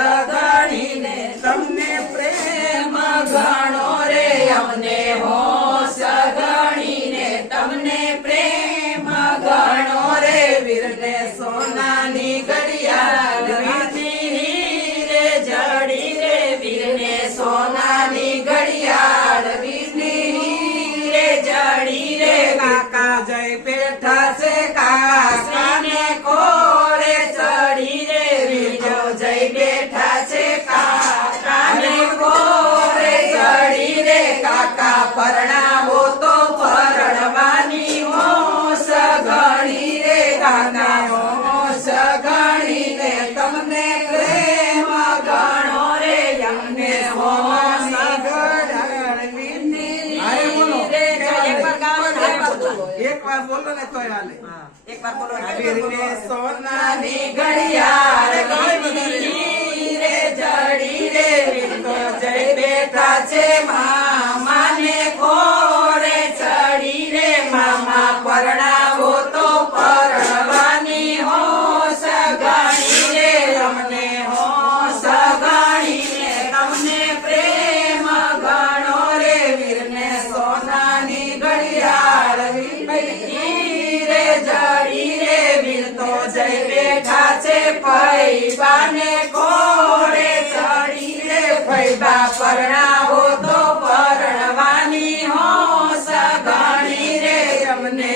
સગણીને તમને પ્રેમ ઘણો રે અમને હો સગણીને તમને પ્રેમ ઘણો રે વીરને સોનાની ઘડિયાળ વીરની રે જડી રે વીરને સોનાની ઘડિયાળ વીરની રે જડી રે કાકા જય બેઠા છે કાકાને કોરે ચડી રે વીરો જય બેઠા છે કાકાને કોરે ચડી રે કાકા પરણાવો તો પરણવાની હો સગણી રે કાકા હો સગણી રે તમને પ્રેમ ગણો રે અમને હો એક વાર બોલો ને તોય હાલે. એક વાર બોલો વીરને સોનાની ઘડિયાળ વીરની રે જડી રે વીર તો જય બેઠા છે મામાને ખોરે ચડી રે મામા પરણાવો તો પરણવાની હો સગણી રે અમને હો સગણી રે તમને પ્રેમ ગણો રે વીરને સોનાની ઘડિયાળ વીરની રે જડી રે વીર તો જય બેઠા છે ફૈબાને કોળે ચડી રે ફૈબા પરણાવો તો પરણવાની હો સગણી રે અમને